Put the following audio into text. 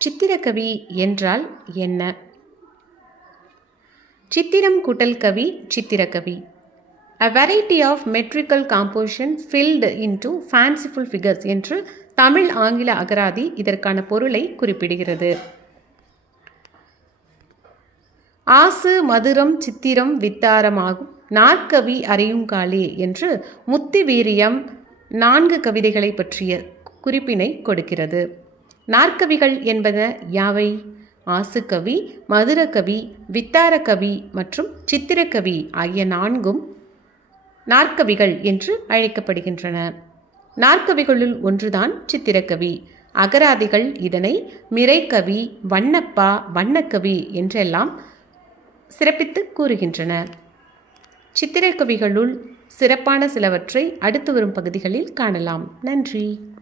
சித்திரக்கவி என்றால் என்ன? சித்திரம் குட்டல் கவி சித்திரக்கவி. A variety of metrical composition filled into fanciful figures என்று தமிழ் ஆங்கில அகராதி இதற்கான பொருளை குறிப்பிடுகிறது. ஆசு மதுரம் சித்திரம் வித்தாரமாகும் நாற்கவி அறியுங்காலே என்று முத்தி வீரியம் நான்கு கவிதைகளை பற்றிய குறிப்பினை கொடுக்கிறது. நாற்கவிகள் என்பன யாவை? ஆசுக்கவி மதுரகவி வித்தாரக்கவி மற்றும் சித்திரக்கவி ஆகிய நான்கும் நாற்கவிகள் என்று அழைக்கப்படுகின்றன. நாற்கவிகளுள் ஒன்றுதான் சித்திரக்கவி அகராதிகள் இதனை மிரைக்கவி வண்ணப்பா வண்ணக்கவி என்றெல்லாம் சிறப்பித்து கூறுகின்றன. சித்திரக்கவிகளுள் சிறப்பான சிலவற்றை அடுத்து வரும் பகுதிகளில் காணலாம். நன்றி.